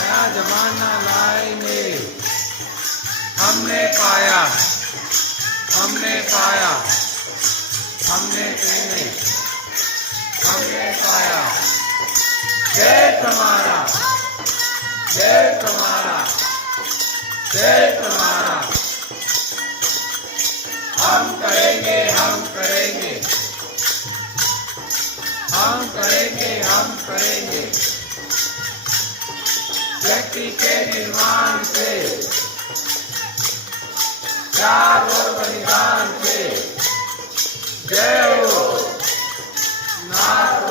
नया जमाना लाएंगे। हमने पाया, हमने पाया, हमने तेने, हमने पाया। जय तुम्हारा, जय तुम्हारा, जय तुम्हारा। हम करेंगे, हम करेंगे, हम करेंगे, हम करेंगे। व्यक्ति के निर्माण से, त्याग और बलिदान से। जय हो नाथ